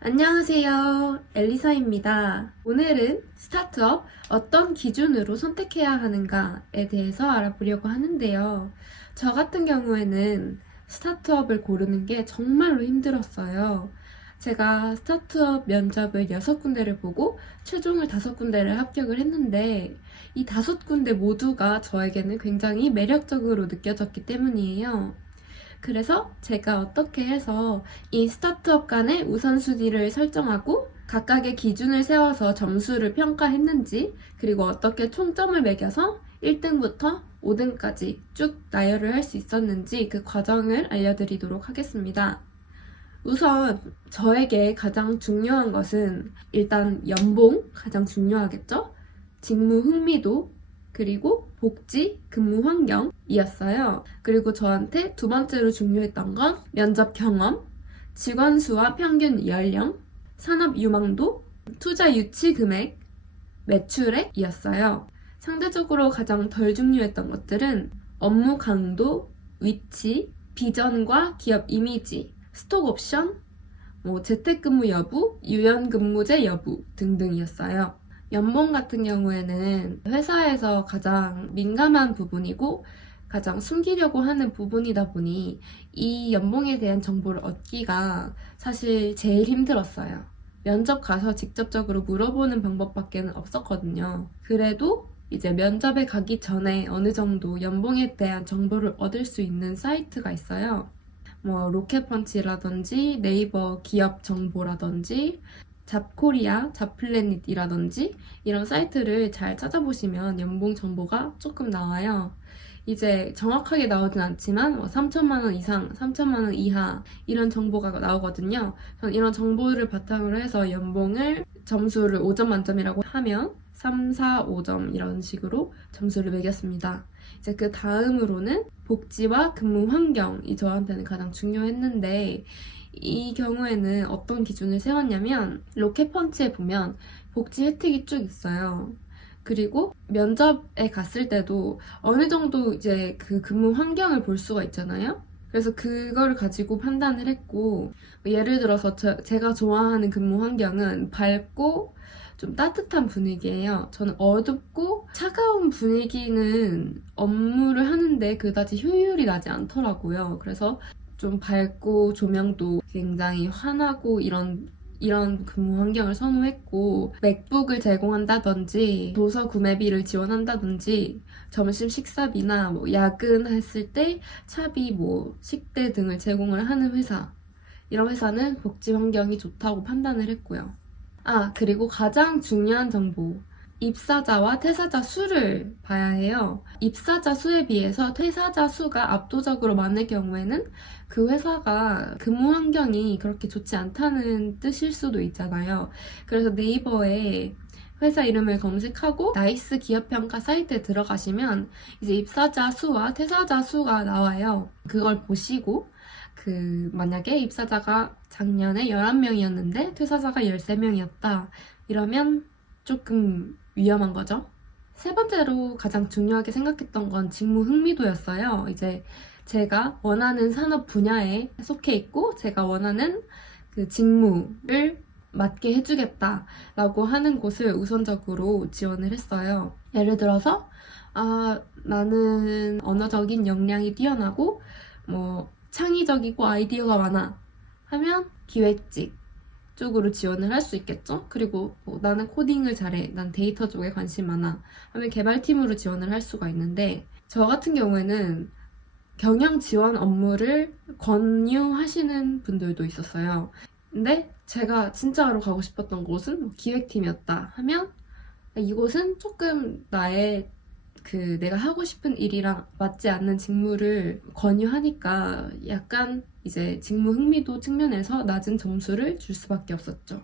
안녕하세요. 엘리사입니다. 오늘은 스타트업 어떤 기준으로 선택해야 하는가에 대해서 알아보려고 하는데요. 저 같은 경우에는 스타트업을 고르는 게 정말로 힘들었어요. 제가 스타트업 면접을 6군데를 보고 최종을 5군데를 합격을 했는데 이 5군데 모두가 저에게는 굉장히 매력적으로 느껴졌기 때문이에요. 그래서 제가 어떻게 해서 이 스타트업 간의 우선순위를 설정하고 각각의 기준을 세워서 점수를 평가했는지, 그리고 어떻게 총점을 매겨서 1등부터 5등까지 쭉 나열을 할 수 있었는지 그 과정을 알려드리도록 하겠습니다. 우선 저에게 가장 중요한 것은 일단 연봉 가장 중요하겠죠? 직무 흥미도, 그리고 복지, 근무 환경이었어요. 그리고 저한테 두 번째로 중요했던 건 면접 경험, 직원 수와 평균 연령, 산업 유망도, 투자 유치 금액, 매출액이었어요. 상대적으로 가장 덜 중요했던 것들은 업무 강도, 위치, 비전과 기업 이미지, 스톡 옵션, 재택근무 여부, 유연근무제 여부 등등이었어요. 연봉 같은 경우에는 회사에서 가장 민감한 부분이고 가장 숨기려고 하는 부분이다 보니 이 연봉에 대한 정보를 얻기가 사실 제일 힘들었어요. 면접 가서 직접적으로 물어보는 방법밖에는 없었거든요. 그래도 이제 면접에 가기 전에 어느 정도 연봉에 대한 정보를 얻을 수 있는 사이트가 있어요. 로켓펀치라든지 네이버 기업 정보라든지 잡코리아, 잡플래닛이라든지 이런 사이트를 잘 찾아보시면 연봉 정보가 조금 나와요. 이제 정확하게 나오진 않지만 3천만 원 이상, 3천만 원 이하 이런 정보가 나오거든요. 저는 이런 정보를 바탕으로 해서 연봉을 점수를 5점 만점이라고 하면 3, 4, 5점 이런 식으로 점수를 매겼습니다. 이제 그 다음으로는 복지와 근무 환경이 저한테는 가장 중요했는데 이 경우에는 어떤 기준을 세웠냐면 로켓펀치에 보면 복지 혜택이 쭉 있어요. 그리고 면접에 갔을 때도 어느 정도 이제 그 근무 환경을 볼 수가 있잖아요. 그래서 그거를 가지고 판단을 했고, 예를 들어서 제가 좋아하는 근무 환경은 밝고 좀 따뜻한 분위기예요. 저는 어둡고 차가운 분위기는 업무를 하는데 그다지 효율이 나지 않더라고요. 그래서 좀 밝고 조명도 굉장히 환하고 이런 근무 환경을 선호했고, 맥북을 제공한다든지 도서 구매비를 지원한다든지 점심 식사비나 야근했을 때 차비, 식대 등을 제공을 하는 회사, 이런 회사는 복지 환경이 좋다고 판단을 했고요. 그리고 가장 중요한 정보, 입사자와 퇴사자 수를 봐야 해요. 입사자 수에 비해서 퇴사자 수가 압도적으로 많을 경우에는 그 회사가 근무 환경이 그렇게 좋지 않다는 뜻일 수도 있잖아요. 그래서 네이버에 회사 이름을 검색하고 나이스 기업평가 사이트에 들어가시면 이제 입사자 수와 퇴사자 수가 나와요. 그걸 보시고 만약에 입사자가 작년에 11명이었는데 퇴사자가 13명이었다. 이러면 조금 위험한 거죠. 세 번째로 가장 중요하게 생각했던 건 직무 흥미도였어요. 이제 제가 원하는 산업 분야에 속해 있고 제가 원하는 그 직무를 맡게 해주겠다라고 하는 곳을 우선적으로 지원을 했어요. 예를 들어서 나는 언어적인 역량이 뛰어나고 창의적이고 아이디어가 많아 하면 기획직 쪽으로 지원을 할 수 있겠죠? 그리고 나는 코딩을 잘해, 난 데이터 쪽에 관심 많아 하면 개발팀으로 지원을 할 수가 있는데, 저 같은 경우에는 경영 지원 업무를 권유하시는 분들도 있었어요. 근데 제가 진짜로 가고 싶었던 곳은 기획팀이었다 하면 이곳은 조금 내가 하고 싶은 일이랑 맞지 않는 직무를 권유하니까 약간 이제 직무 흥미도 측면에서 낮은 점수를 줄 수밖에 없었죠.